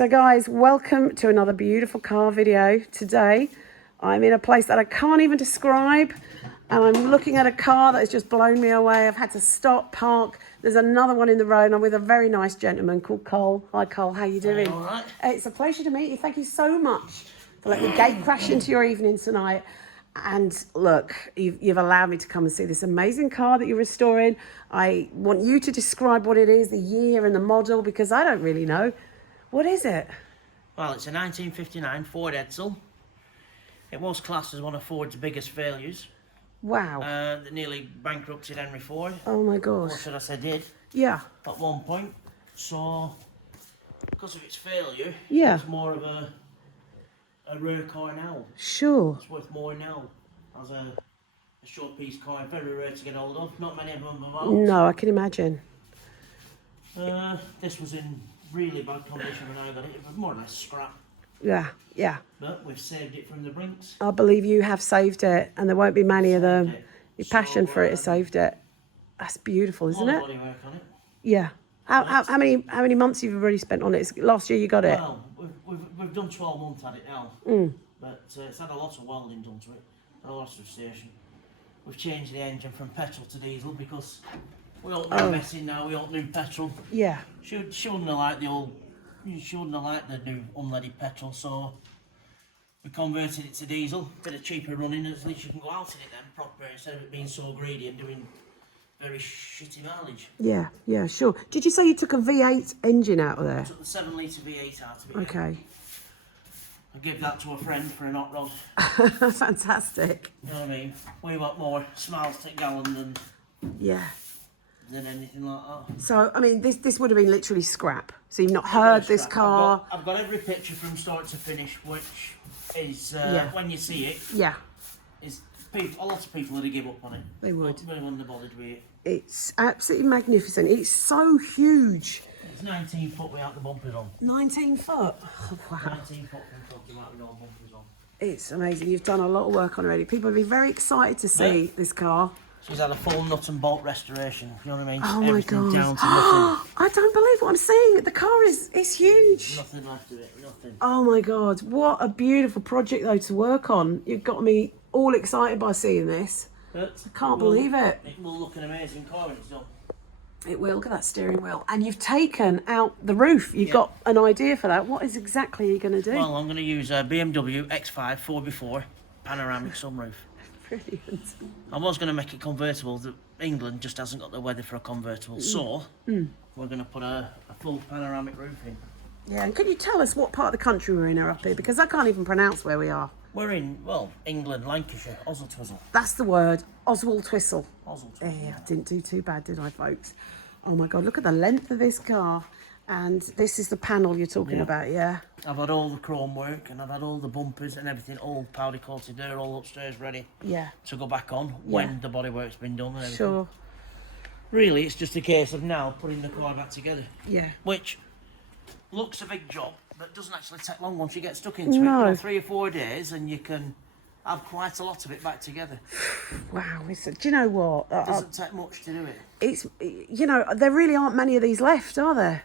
So guys, welcome to another beautiful car video. Today, I'm in a place that I can't even describe, and I'm looking at a car that has just blown me away. I've had to stop, park. There's another one in the road, and I'm with a very nice gentleman called Cole. Hi Cole, how you doing? All right. It's a pleasure to meet you. Thank you so much for letting me gate crash into your evening tonight. And look, you've allowed me to come and see this amazing car that you're restoring. I want you to describe what it is, the year and the model, because I don't really know. What is it? Well, it's a 1959 Ford Edsel. It was classed as one of Ford's biggest failures. Wow. That nearly bankrupted Henry Ford. Oh my gosh. Or should I say did. Yeah. At one point. So, because of its failure, Yeah. it's more of a rare car now. Sure. It's worth more now as a showpiece car. Very rare to get hold of. Not many of them are out. No, I can imagine. This was in really bad condition when I got it. It was more or less scrap. Yeah, yeah. But we've saved it from the brinks. I believe you have saved it, and there won't be many of them. Your passion for it has saved it. That's beautiful, isn't it? Body work on it. Yeah. How many months have you already spent on it? Last year you got it. Well, we've done 12 months at it now, but it's had a lot of welding done to it, a lot of station. We've changed the engine from petrol to diesel because we don't know messing now. We don't do petrol. Yeah. She wouldn't have liked the old. She wouldn't have liked the new unleaded petrol, so we converted it to diesel. Bit of cheaper running, at least you can go out in it then proper instead of it being so greedy and doing very shitty mileage. Yeah, yeah, sure. Did you say you took a V8 engine out of there? I took the 7 litre V8 out of it. Okay. I gave that to a friend for a hot rod. Fantastic. You know what I mean? We want more smiles to gallon than anything like that. So, I mean, this would have been literally scrap. So you've not heard this car. I've got every picture from start to finish, which is when you see it. Yeah. Is a lot of people would give up on it. They would. Not really wouldn't have bothered with it. It's absolutely magnificent. It's so huge. It's 19 foot without the bumpers on. 19 foot. Oh, wow. 19 foot from top without no bumpers on. It's amazing. You've done a lot of work on it already. People will be very excited to see this car. She's had a full nut and bolt restoration. You know what I mean? Oh everything my God. Down to nothing. I don't believe what I'm seeing. The car is huge. Nothing left of it. Nothing. Oh my God. What a beautiful project though to work on. You've got me all excited by seeing this. But I can't believe it. It will look an amazing car when it's done. It will. Look at that steering wheel. And you've taken out the roof. You've got an idea for that. What is exactly you going to do? Well, I'm going to use a BMW X5 4x4 panoramic sunroof. Brilliant. I was going to make it convertible. England just hasn't got the weather for a convertible. So, we're going to put a full panoramic roof in. Yeah, and can you tell us what part of the country we're in up here? Because I can't even pronounce where we are. We're in, well, England, Lancashire, Oswald. That's the word. Oswald Twistle. Oswald. Yeah, I didn't do too bad, did I, folks? Oh my God, look at the length of this car. And this is the panel you're talking about, yeah? I've had all the chrome work and I've had all the bumpers and everything all powder coated. They're all upstairs ready to go back on when the bodywork's been done and everything. Sure. Really, it's just a case of now putting the car back together. Yeah. Which looks a big job, but doesn't actually take long once you get stuck into it. You know, 3 or 4 days and you can have quite a lot of it back together. Wow. Do you know what? It doesn't take much to do it. It's, you know, there really aren't many of these left, are there?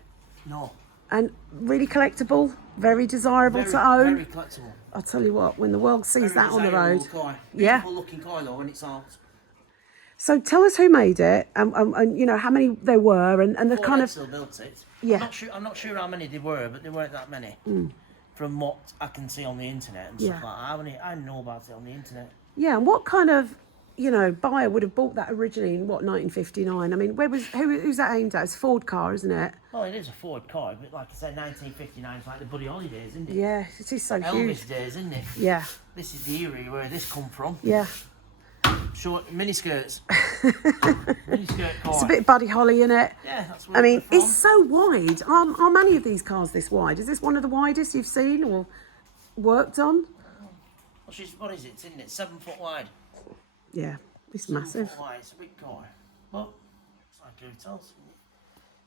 No. And really collectible, very desirable to own. Very collectible. I'll tell you what, when the world sees that on the road. Car. Yeah. Beautiful looking car though when it's out. So tell us who made it and you know, how many there were and the Ford kind Edsel of... built it. Yeah. I'm not sure how many there were, but there weren't that many. From what I can see on the internet and stuff like that. I know about it on the internet. Yeah, and what kind of, you know, buyer would have bought that originally in, what, 1959? I mean, who's that aimed at? It's a Ford car, isn't it? Well, it is a Ford car, but like I said, 1959 is like the Buddy Holly days, isn't it? Yeah, it is so huge. Elvis days, isn't it? Yeah. This is the era where this come from. Yeah. Short miniskirts. Miniskirt car. It's a bit Buddy Holly, in it. Yeah, that's where I mean, it's so wide. Are many of these cars this wide? Is this one of the widest you've seen or worked on? Well, what is it, isn't it? 7 foot wide. Yeah, it's 7 massive. foot wide, it's a big car. But it's like hotels.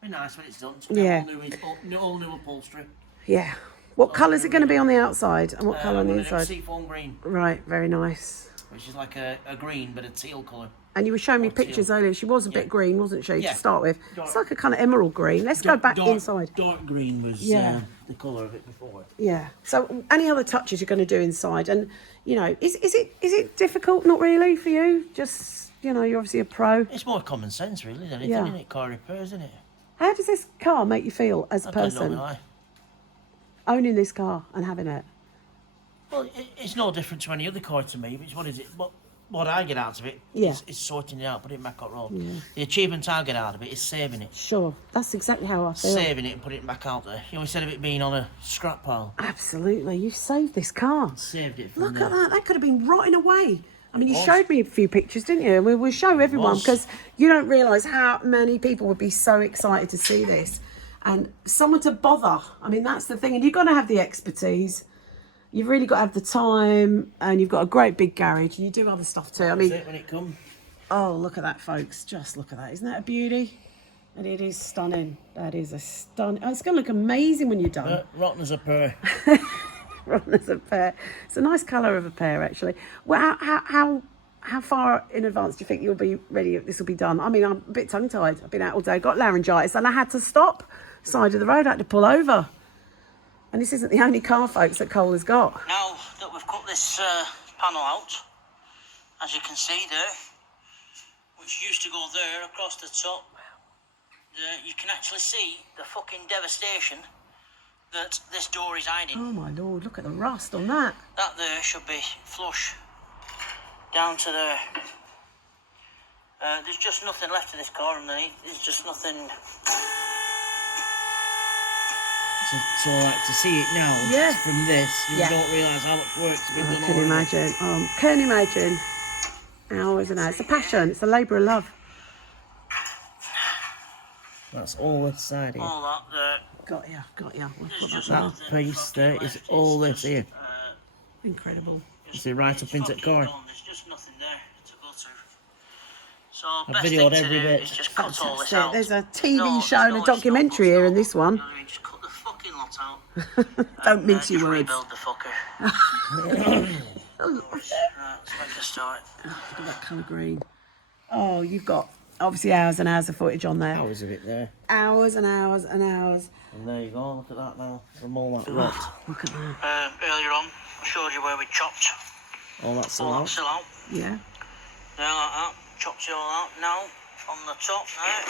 It'd be nice when it's done. All new upholstery. Yeah. What colour is it going to be on the outside and what colour on the inside? Seafoam green. Right, very nice. which is like a green but a teal colour. And you were showing me pictures earlier. She was a bit green, wasn't she, to start with? Dark. It's like a kind of emerald green. Let's go back inside. Dark green was the colour of it before. Yeah. So any other touches you're going to do inside? And, you know, is it difficult? Not really for you? Just, you know, you're obviously a pro. It's more common sense, really, than anything, isn't it? Car repairs, isn't it? How does this car make you feel as a I don't person? know why. Owning this car and having it? Well, it's no different to any other car to me. Which what is it? What I get out of it is sorting it out, putting it back on road. Yeah. The achievement I get out of it is saving it. Sure, that's exactly how I feel. Saving it and putting it back out there. You know, instead of it being on a scrap pile. Absolutely, you've saved this car. Saved it from Look at that, that could have been rotting away. I mean, you showed me a few pictures, didn't you? And we'll show everyone because you don't realise how many people would be so excited to see this. And someone to bother. I mean, that's the thing. And you've got to have the expertise. You've really got to have the time, and you've got a great big garage, and you do other stuff too. I mean, when it comes. Oh, look at that, folks! Just look at that. Isn't that a beauty? And it is stunning. That is a stunning. Oh, it's going to look amazing when you're done. Rotten as a pear. Rotten as a pear. It's a nice colour of a pear, actually. Well, how far in advance do you think you'll be ready? This will be done. I mean, I'm a bit tongue-tied. I've been out all day, got laryngitis, and I had to stop side of the road. I had to pull over. And this isn't the only car, folks, that Cole has got. Now that we've cut this panel out, as you can see there, which used to go there across the top, you can actually see the fucking devastation that this door is hiding. Oh my Lord, look at the rust on that. That there should be flush down to there. There's just nothing left of this car underneath. There's just nothing. So like to see it now from this, you don't realise how much work's been done. I can imagine. Can imagine. Hours and hours. It's a passion. It's a labour of love. That's all this side here. All that there. Got ya. We'll put that piece there is all this here. Incredible. You see right up into the car. There's just nothing there to go to. So I've videoed every bit. Is just cut all this out. There's a TV show and a documentary here in this one. Just cut the fucking lot out. Don't mince your words. Rebuild the fucker. Right, let's make a start. Look at that colour green. Oh, you've got obviously hours and hours of footage on there. Hours of it there. Hours and hours and hours. And there you go, look at that now. From all that rot. Look at that. Earlier on, I showed you where we chopped All that still all out. that still out. Yeah. There, like that. Chopped it all out. Now, on the top there.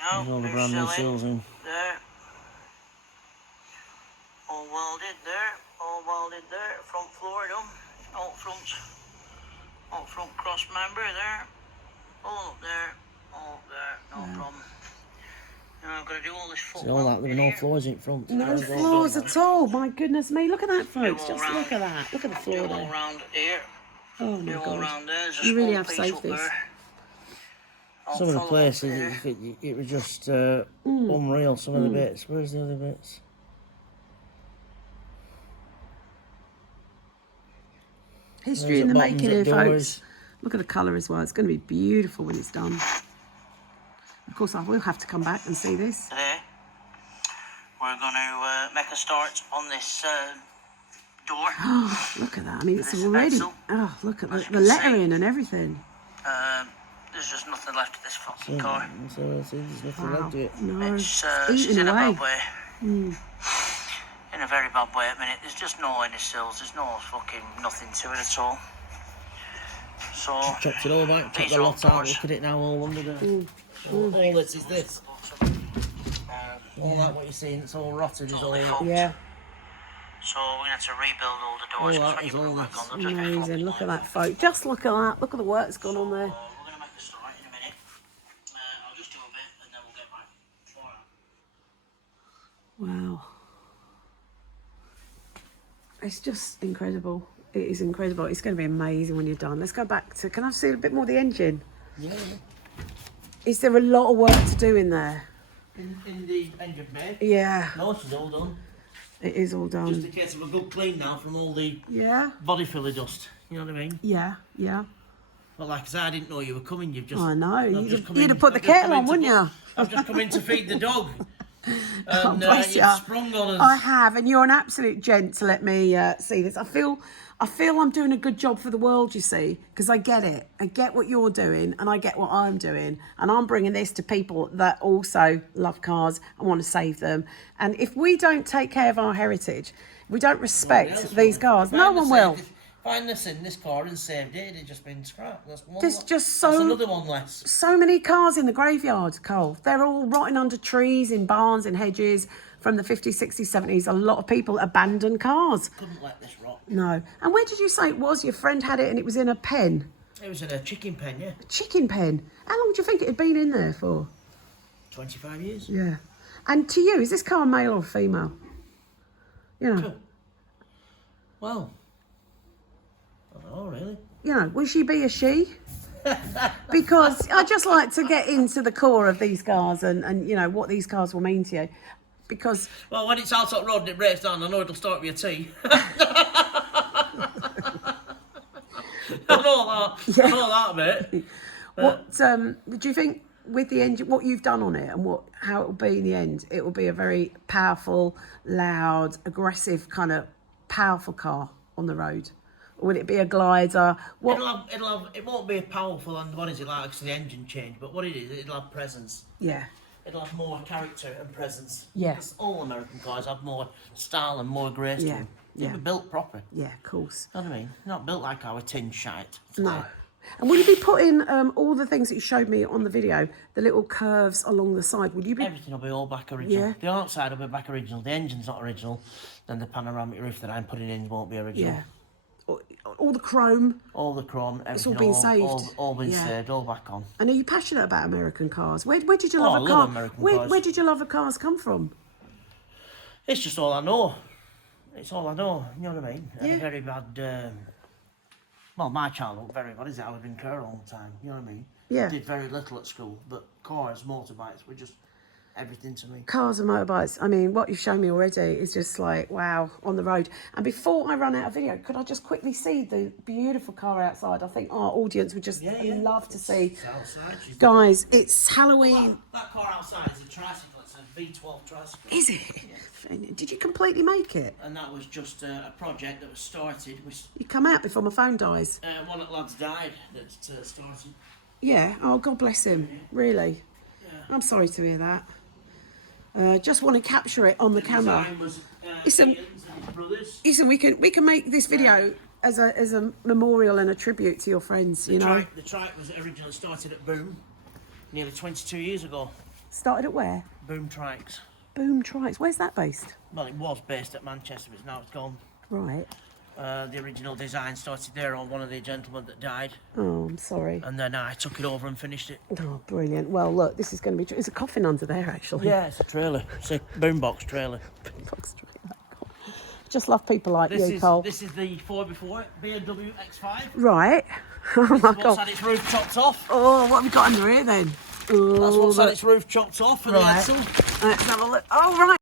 Now, There's all the brand new seals in. There. All welded there. All welded there. Front floor done. Out front cross member there. All up there. All up there. No problem. Now I'm going to do all this footwork. See all that with no floors in front. No floors at all. My goodness me. Look at that, folks. Just look at that. Look at the floor Do all there. around here. Oh my All God. around there. There's a You really small have piece saved up this. there. I'll Some of the follow up places, there. it was just unreal, some of the bits. Where's the other bits? History There's in the the buttons making at here, folks. doors. Look at the colour as well. It's going to be beautiful when it's done. Of course, I will have to come back and see this. Today, we're going to make a start on this door. Look at that. I mean, it's This already... Edsel. Oh, look at As you the can see. lettering and everything. There's just nothing left of this fucking car. So there's nothing Wow. left to it. No, It's eating in a away. bad way. In a very bad way at the minute. There's just no any sills. There's no fucking nothing to it at all. So Chopped it all back, chopped these the are all lot out, doors. look at it now all under there. All this is this. All that what you're seeing, it's all rotted, is all that. Yeah. So we're going to have to rebuild all the doors. All that because is when you all put it back this. on, they'll just be Amazing. flopping Look at like that, folks. Just look at that. Look at the work that's gone on there. We're going to make a start in a minute. I'll just do a bit and then we'll get back. Alright. Wow. It's just incredible. It is incredible. It's going to be amazing when you're done. Let's go back to... Can I see a bit more of the engine? Yeah. Is there a lot of work to do in there? In the engine bay. Yeah. No, she's all done. It is all Just done. in case of a good clean now from all the Yeah. body filler dust. You know what I mean? Yeah. Yeah. Well, like I said, I didn't know you were coming. You've just. I know. I've You'd just have, come you'd in- have put the I've just kettle come on, in wouldn't to you? I've just come in to feed the dog. And bless you've ya. sprung on us. I have, and you're an absolute gent to let me see this. I feel I'm doing a good job for the world, you see, because I get it. I get what you're doing, and I get what I'm doing, and I'm bringing this to people that also love cars and want to save them. And if we don't take care of our heritage, we don't respect these cars, no one will. If I hadn't seen this car and saved it, it'd just been scrapped. That's one. There's just That's another one less. so many cars in the graveyard, Cole. They're all rotting under trees, in barns, in hedges from the 50s, 60s, 70s. A lot of people abandon cars. Couldn't let this rot. No. And where did you say it was? Your friend had it and it was in a pen? It was in a chicken pen, yeah. A chicken pen? How long do you think it had been in there for? 25 years. Yeah. And to you, is this car male or female? You know. Well, I don't know, really. You know, will she be a she? Because I just like to get into the core of these cars and you know, what these cars will mean to you. Because... Well, when it's out on road and it breaks down, I know it'll start with a T. I know that. Yeah. I know that bit. What do you think with the engine, what you've done on it and how it will be in the end? It will be a very powerful, loud, aggressive kind of powerful car on the road. Or would it be a glider? It won't be powerful and what is it like because the engine change, but what it is, it'll have presence. Yeah. It'll have more character and presence. Yeah. Because all American cars have more style and more grace to them. They'll be built proper. Yeah, of course. You know what I mean? Not built like our tin shite. No. And will you be putting all the things that you showed me on the video, the little curves along the side? Will you be? Everything will be all back original. Yeah. The outside will be back original. The engine's not original. Then the panoramic roof that I'm putting in won't be original. Yeah. All the chrome. All the chrome, everything. It's all been saved. All been saved, all back on. And are you passionate about American cars? Where did you love a I car? love American cars. Where did your love of cars come from? It's just all I know. It's all I know. You know what I mean? I had Yeah. a very bad. Well, my childhood very bad. Is it? I was in care all the time. You know what I mean? Yeah. Did very little at school, but cars, motorbikes were just everything to me. Cars and motorbikes. I mean, what you've shown me already is just like, wow, on the road. And before I run out of video, could I just quickly see the beautiful car outside? I think our audience would just love to see. It's outside. Guys, it's Halloween. That car outside is a tricycle. It's a V12 tricycle. Is it? Did you completely make it? And that was just a project that was started. You come out before my phone dies. One of the lads died that started. Yeah. Oh, God bless him. Really. Yeah. I'm sorry to hear that. Just want to capture it on the camera. Design was Listen, Ian's and his brothers. listen, we can make this video as a memorial and a tribute to your friends. You know. The trike was originally started at Boom, nearly 22 years ago. Started at where? Boom Trikes. Boom Trikes. Where's that based? Well, it was based at Manchester, but now it's gone. Right. The original design started there on one of the gentlemen that died, Oh, I'm sorry. and then I took it over and finished it. Oh, brilliant. Well, look, this is going to be... There's a coffin under there, actually. Yeah, it's a trailer. It's a boombox trailer. Just love people like you, Cole. This is the 4x4 BMW X5. Right. Oh, my What's God. had its roof chopped off. Oh, what have we got under here, then? That's what's had its roof chopped off for the Edsel. Let's have a look. Oh, right.